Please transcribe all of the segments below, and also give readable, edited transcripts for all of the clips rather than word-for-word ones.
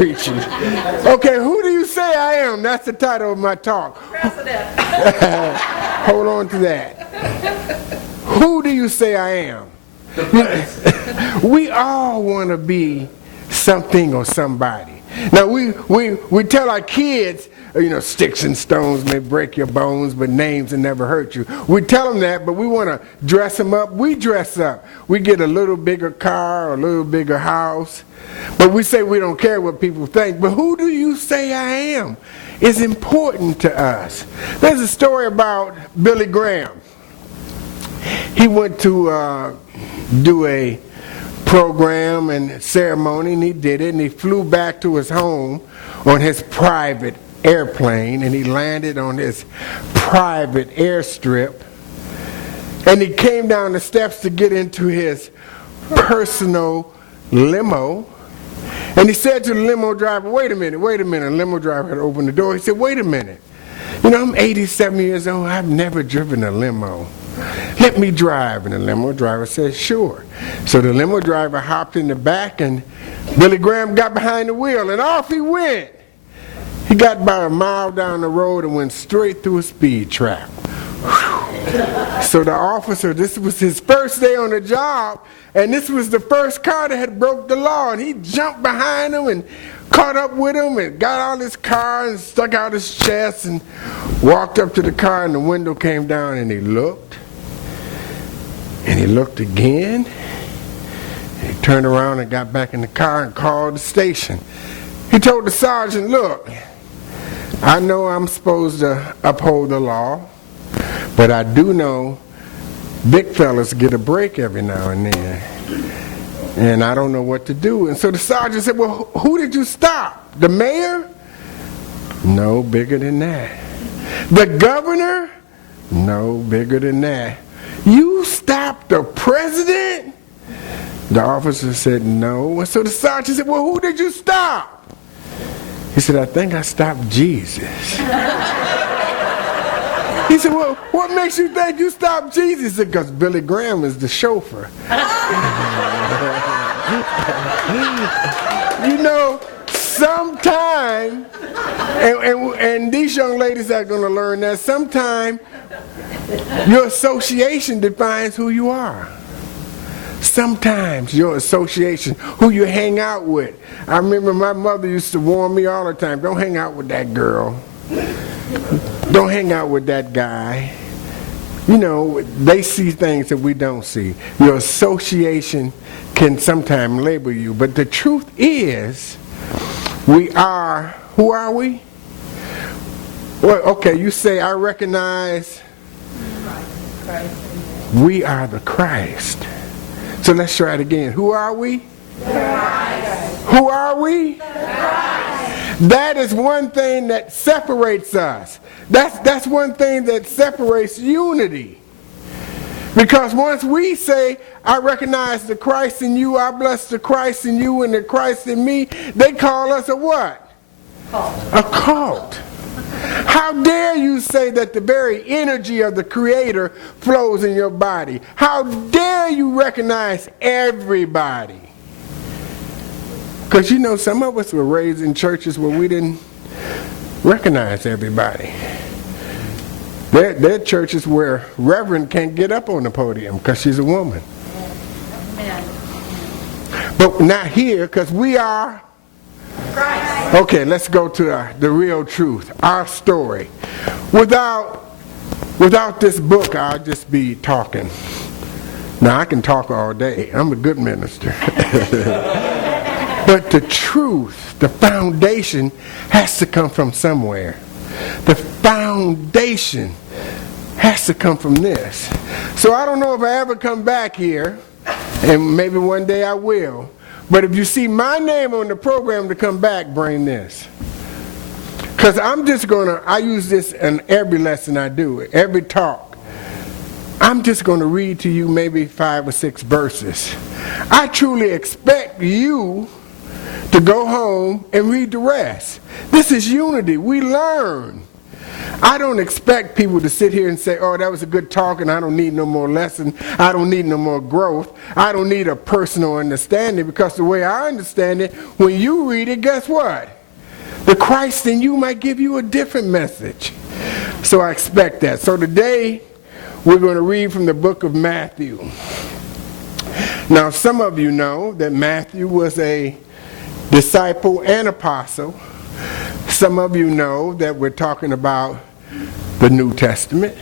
preaching. Okay, who do you say I am? That's the title of my talk. President. Hold on to that. Who do you say I am? We all want to be something or somebody. Now we tell our kids, sticks and stones may break your bones, but names will never hurt you. We tell them that, but we want to dress them up. We dress up. We get a little bigger car or a little bigger house, but we say we don't care what people think. But who do you say I am is important to us. There's a story about Billy Graham. He went to do a program and ceremony, and he did it, and he flew back to his home on his private airplane, and he landed on his private airstrip, and he came down the steps to get into his personal limo, and he said to the limo driver, wait a minute. The limo driver had opened the door. He said, wait a minute. I'm 87 years old. I've never driven a limo. Let me drive. And the limo driver said, sure. So the limo driver hopped in the back, and Billy Graham got behind the wheel, and off he went. He got about a mile down the road and went straight through a speed trap. So the officer, this was his first day on the job, and this was the first car that had broke the law, and he jumped behind him and caught up with him and got out his car and stuck out his chest and walked up to the car, and the window came down, and he looked. And he looked again. And he turned around and got back in the car and called the station. He told the sergeant, look, I know I'm supposed to uphold the law, but I do know big fellas get a break every now and then. And I don't know what to do. And so the sergeant said, well, who did you stop? The mayor? No, bigger than that. The governor? No, bigger than that. You stopped the president? The officer said no. And so the sergeant said, well, who did you stop? He said, I think I stopped Jesus. He said, well, what makes you think you stopped Jesus? He said, because Billy Graham is the chauffeur. Sometime, and these young ladies are going to learn that, sometime your association defines who you are. Sometimes your association, who you hang out with. I remember my mother used to warn me all the time, don't hang out with that girl. Don't hang out with that guy. They see things that we don't see. Your association can sometimes label you. But the truth is, we are, who are we? Well, okay, you say, I recognize Christ. We are the Christ. So let's try it again. Who are we? Christ. Who are we? Christ. That is one thing that separates us. That's one thing that separates unity. Because once we say, I recognize the Christ in you, I bless the Christ in you and the Christ in me, they call us a what? Cult. A cult. How dare you say that the very energy of the Creator flows in your body? How dare you recognize everybody? Because some of us were raised in churches where we didn't recognize everybody. There are churches where Reverend can't get up on the podium because she's a woman. Amen. But not here, because we are Christ. Okay, let's go to the real truth, our story. Without this book, I'll just be talking. Now, I can talk all day. I'm a good minister. But the truth, the foundation, has to come from somewhere. The foundation has to come from this. So I don't know if I ever come back here, and maybe one day I will. But if you see my name on the program to come back, bring this. Because I use this in every lesson I do, every talk. I'm just going to read to you maybe 5 or 6 verses. I truly expect you to go home and read the rest. This is unity. We learn. I don't expect people to sit here and say, oh, that was a good talk and I don't need no more lesson. I don't need no more growth. I don't need a personal understanding, because the way I understand it, when you read it, guess what? The Christ in you might give you a different message. So I expect that. So today, we're going to read from the book of Matthew. Now, some of you know that Matthew was a disciple and apostle. Some of you know that we're talking about the New Testament.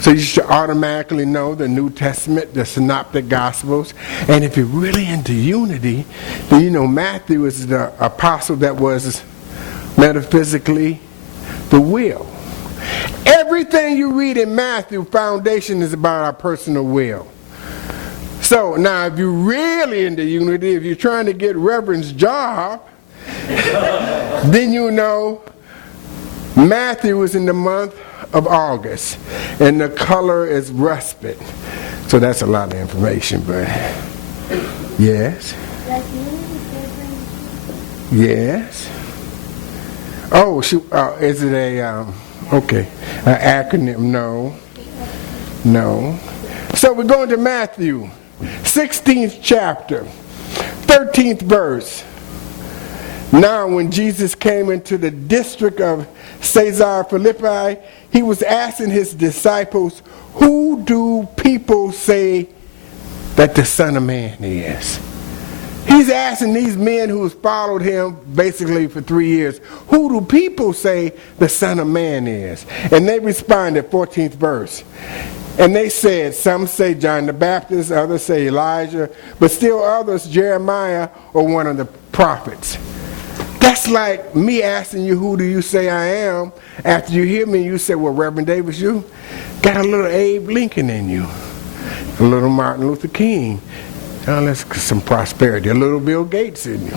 So you should automatically know the New Testament, the Synoptic Gospels. And if you're really into unity, then you know Matthew is the apostle that was metaphysically the will. Everything you read in Matthew, foundation is about our personal will. So now if you're really into unity, if you're trying to get Reverend's job, then you know Matthew is in the month of August, and the color is russet. So that's a lot of information, but yes. Yes. Oh, is it an acronym? No. So we're going to Matthew, 16th chapter, 13th verse. Now when Jesus came into the district of Caesarea Philippi, he was asking his disciples, who do people say that the Son of Man is? He's asking these men who's followed him basically for 3 years, who do people say the Son of Man is? And they responded, 14th verse. And they said, some say John the Baptist, others say Elijah, but still others Jeremiah or one of the prophets. That's like me asking you, who do you say I am? After you hear me, you say, well, Reverend Davis, you got a little Abe Lincoln in you, a little Martin Luther King, that's some prosperity, a little Bill Gates in you.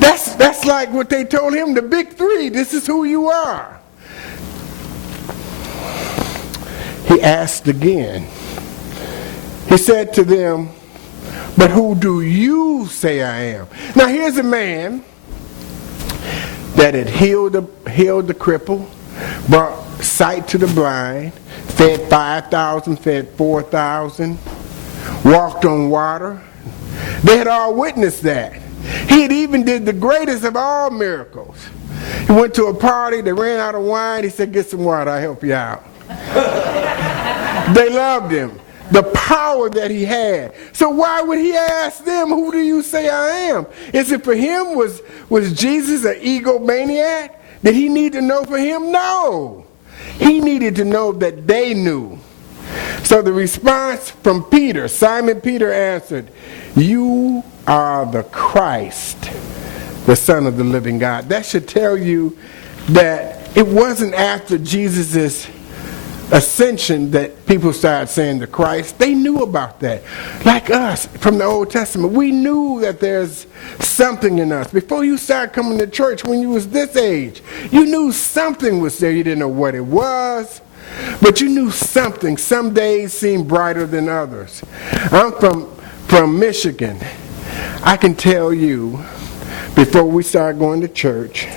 That's like what they told him, the big three, this is who you are. He asked again. He said to them, but who do you say I am? Now here's a man that had healed the cripple, brought sight to the blind, fed 5,000, fed 4,000, walked on water. They had all witnessed that. He had even did the greatest of all miracles. He went to a party, they ran out of wine, he said, get some water, I'll help you out. They loved him. The power that he had. So why would he ask them, who do you say I am? Is it for him? Was Jesus an egomaniac? Did he need to know for him? No. He needed to know that they knew. So the response from Peter, Simon Peter answered, you are the Christ, the Son of the living God. That should tell you that it wasn't after Jesus' ascension that people started saying the Christ. They knew about that. Like us from the Old Testament, we knew that there's something in us. Before you started coming to church when you was this age, you knew something was there. You didn't know what it was, but you knew something. Some days seemed brighter than others. I'm from Michigan. I can tell you, before we started going to church,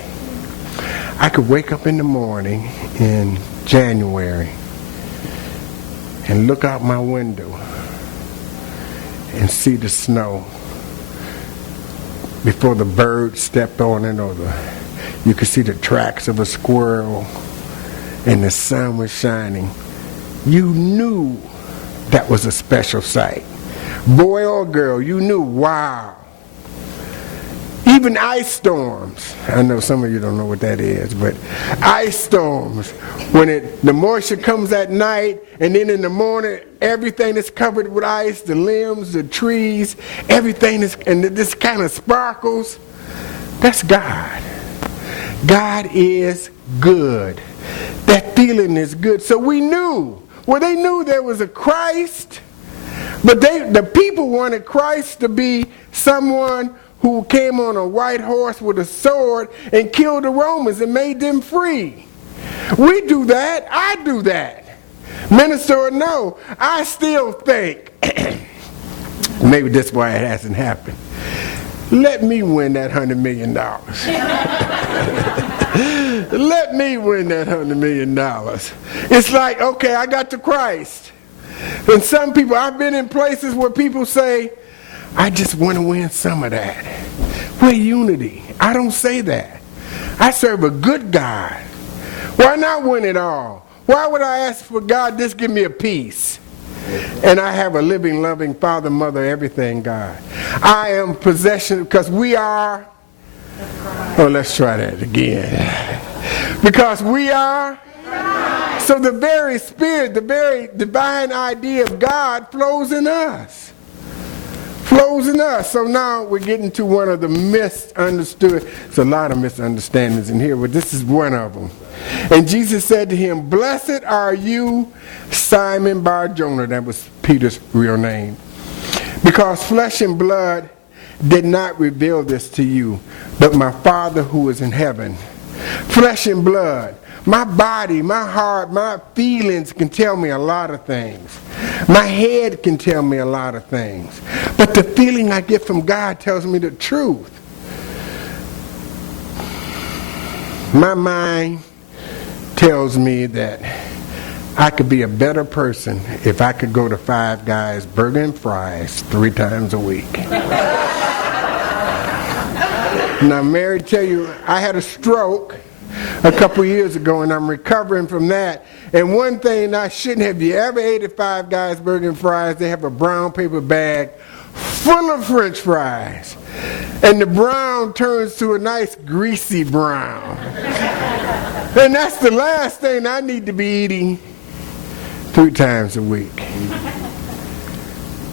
I could wake up in the morning in January and look out my window and see the snow before the birds stepped on it, or you could see the tracks of a squirrel, and the sun was shining. You knew that was a special sight. Boy or girl, you knew, wow. Even ice storms. I know some of you don't know what that is, but ice storms, when the moisture comes at night, and then in the morning, everything is covered with ice, the limbs, the trees, everything is, and this kind of sparkles. That's God. God is good. That feeling is good. So we knew. Well, they knew there was a Christ, but the people wanted Christ to be someone who came on a white horse with a sword and killed the Romans and made them free. We do that. I do that. Minister or no, I still think, maybe that's why it hasn't happened, let me win that $100 million. let me win that $100 million. It's like, okay, I got to Christ. And some people, I've been in places where people say, I just want to win some of that. We're unity. I don't say that. I serve a good God. Why not win it all? Why would I ask for God, just give me a piece? And I have a living, loving Father, Mother, everything, God. I am possession because we are. Oh, let's try that again. Because we are. So the very Spirit, the very divine idea of God flows in us. Flows in us. So now we're getting to one of the misunderstood. There's a lot of misunderstandings in here, but this is one of them. And Jesus said to him, blessed are you, Simon Bar-Jonah. That was Peter's real name. Because flesh and blood did not reveal this to you, but my Father who is in heaven. Flesh and blood. My body, my heart, my feelings can tell me a lot of things. My head can tell me a lot of things. But the feeling I get from God tells me the truth. My mind tells me that I could be a better person if I could go to Five Guys Burger and Fries 3 times a week. Now, Mary, tell you, I had a stroke a couple years ago, and I'm recovering from that. And one thing I shouldn't have, you ever ate at Five Guys Burger and Fries, they have a brown paper bag full of French fries. And the brown turns to a nice greasy brown. And that's the last thing I need to be eating 3 times a week.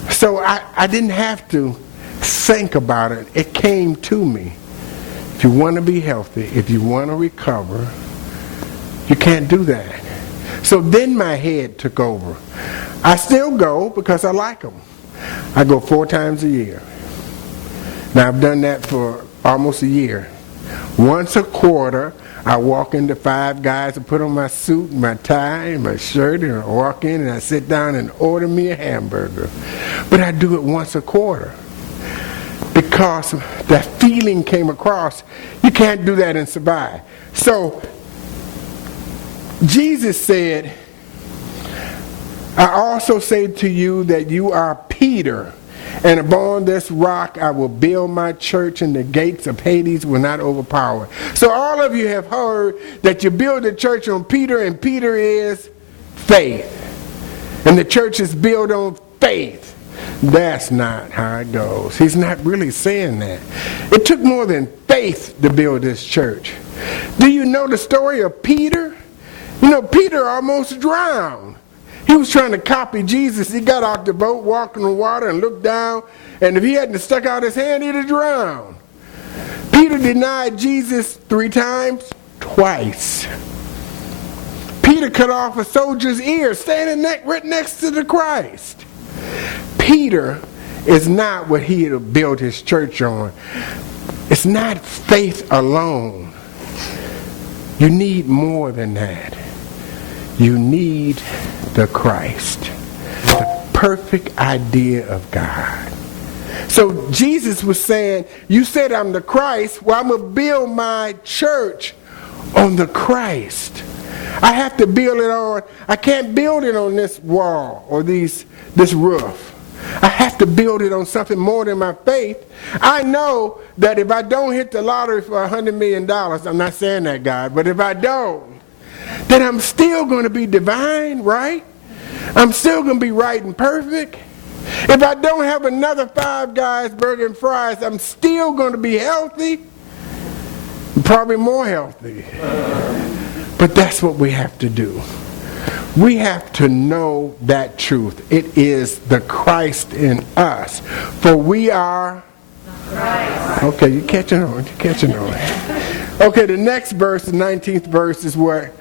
So I didn't have to think about it. It came to me. If you want to be healthy, if you want to recover, you can't do that. So then my head took over. I still go because I like them. I go 4 times a year. Now I've done that for almost a year. Once a quarter, I walk into Five Guys and put on my suit and my tie and my shirt, and I walk in and I sit down and order me a hamburger. But I do it once a quarter. Because that feeling came across. You can't do that and survive. So Jesus said, I also say to you that you are Peter, and upon this rock I will build my church, and the gates of Hades will not overpower. So all of you have heard that you build a church on Peter, and Peter is faith. And the church is built on faith. That's not how it goes. He's not really saying that. It took more than faith to build this church. Do you know the story of Peter? You know, Peter almost drowned. He was trying to copy Jesus. He got off the boat, walked in the water, and looked down. And if he hadn't stuck out his hand, he'd have drowned. Peter denied Jesus 3 times, twice. Peter cut off a soldier's ear, standing right next to the Christ. Peter is not what he had built his church on. It's not faith alone. You need more than that. You need the Christ, the perfect idea of God. So Jesus was saying, you said I'm the Christ, well, I'm going to build my church on the Christ. I have to build it on, I can't build it on this wall or this roof. I have to build it on something more than my faith. I know that if I don't hit the lottery for $100 million, I'm not saying that, God, but if I don't, then I'm still going to be divine, right? I'm still going to be right and perfect. If I don't have another Five Guys Burger and Fries, I'm still going to be healthy, probably more healthy. But that's what we have to do. We have to know that truth. It is the Christ in us. For we are Christ. Okay, you're catching on. You're catching on. Okay, the next verse, the 19th verse, is where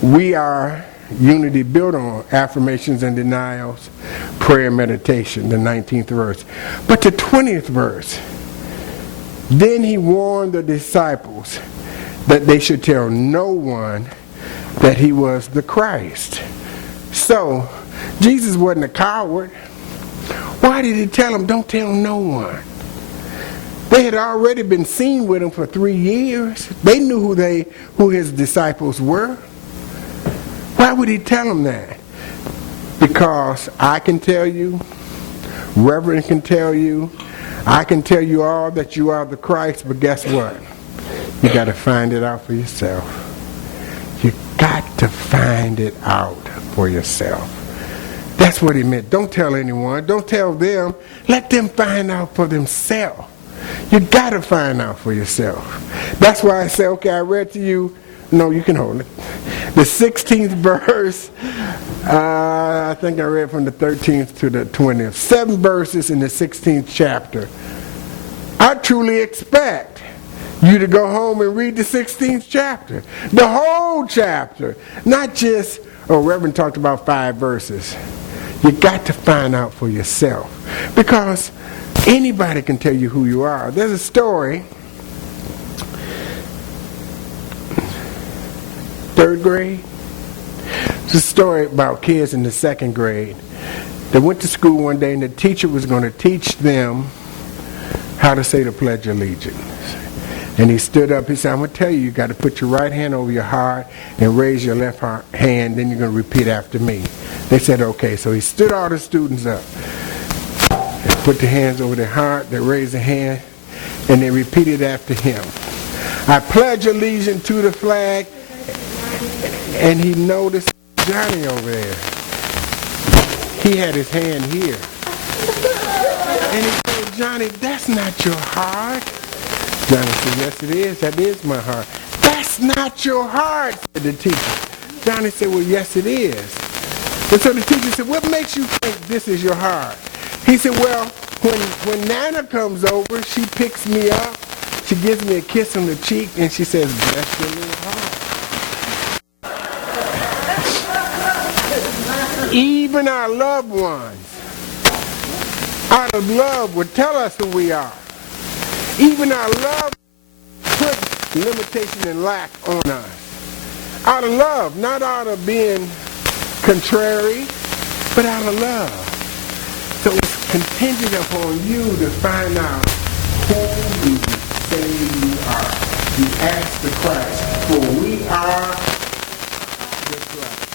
we are unity built on affirmations and denials, prayer, meditation, the 19th verse. But the 20th verse, then he warned the disciples that they should tell no one that he was the Christ. So, Jesus wasn't a coward. Why did he tell them, don't tell no one? They had already been seen with him for 3 years. They knew who his disciples were. Why would he tell them that? Because I can tell you, Reverend can tell you, I can tell you all that you are the Christ, but guess what? You got to find it out for yourself. You got to find it out for yourself. That's what he meant. Don't tell anyone. Don't tell them. Let them find out for themselves. You got to find out for yourself. That's why I say, okay, I read to you. No, you can hold it. The 16th verse, I think I read from the 13th to the 20th. 7 verses in the 16th chapter. I truly expect you to go home and read the 16th chapter. The whole chapter. Not just, Reverend talked about 5 verses. You got to find out for yourself. Because anybody can tell you who you are. There's a story, 3rd grade. It's a story about kids in the 2nd grade. They went to school one day and the teacher was going to teach them how to say the Pledge of Allegiance. And he stood up, he said, I'm going to tell you, you got to put your right hand over your heart and raise your left hand, then you're going to repeat after me. They said, okay. So he stood all the students up. They put their hands over their heart, they raised their hand, and they repeated after him. I pledge allegiance to the flag. And he noticed Johnny over there. He had his hand here. And he said, Johnny, that's not your heart. Johnny said, yes it is. That is my heart. That's not your heart, said the teacher. Johnny said, well, yes it is. And so the teacher said, what makes you think this is your heart? He said, well, when Nana comes over, she picks me up, she gives me a kiss on the cheek, and she says, bless your little heart. Even our loved ones, out of love, would tell us who we are. Even our love put limitation and lack on us. Out of love, not out of being contrary, but out of love. So it's contingent upon you to find out who you say you are. You ask the Christ, for we are the Christ.